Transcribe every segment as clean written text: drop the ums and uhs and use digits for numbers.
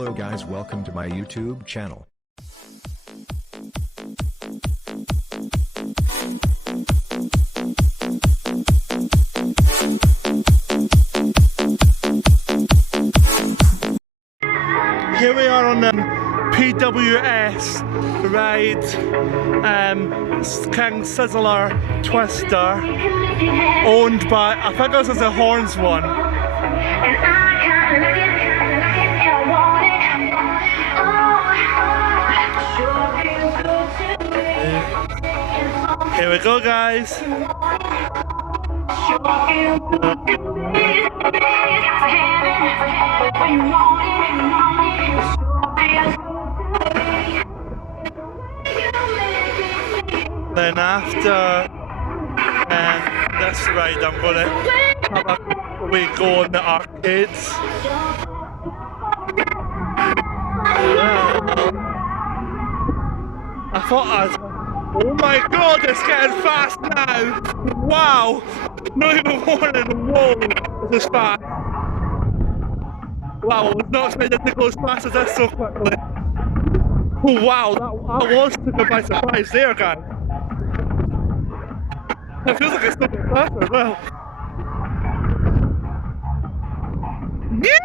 Hello guys, welcome to my YouTube channel. Here we are on the PWS ride, King Sizzler Twister, owned by, I think this is the Horns one. Here we go, guys. Then after this ride, I'm gonna have a wee go on the arcades. I thought oh my god, it's getting fast now! Wow! Not even warning, whoa, this is fast. Wow, I was not expecting to go as fast as this so quickly. Oh wow, that was taken by surprise there, guys. It feels like it's still getting faster as well. Yeah!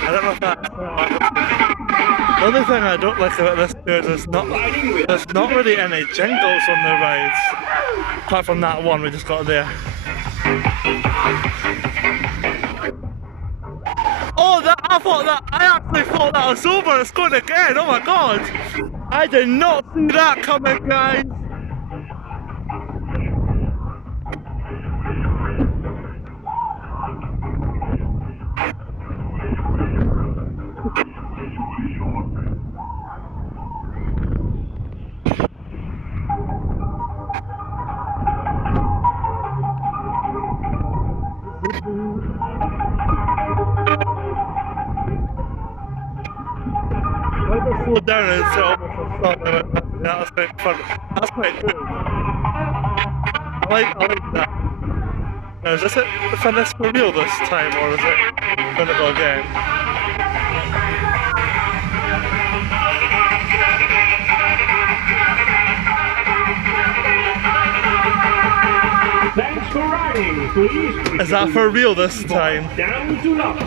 I don't know if that's the only thing I don't like about this tour is there's not really any jingles on the rides, apart from that one we just got there. Oh, I actually thought that was over. It's going again. Oh my god! I did not see that coming, guys. I just slowed down and it's almost a stop and that's quite fun. That's quite cool. I like that. Now, is this it the finish for real this time, or is it gonna go again? Thanks for riding. Please. Is that for real this time? Down to love.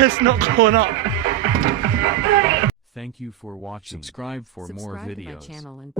It's not going up. Thank you for watching. Subscribe for more videos. To my channel and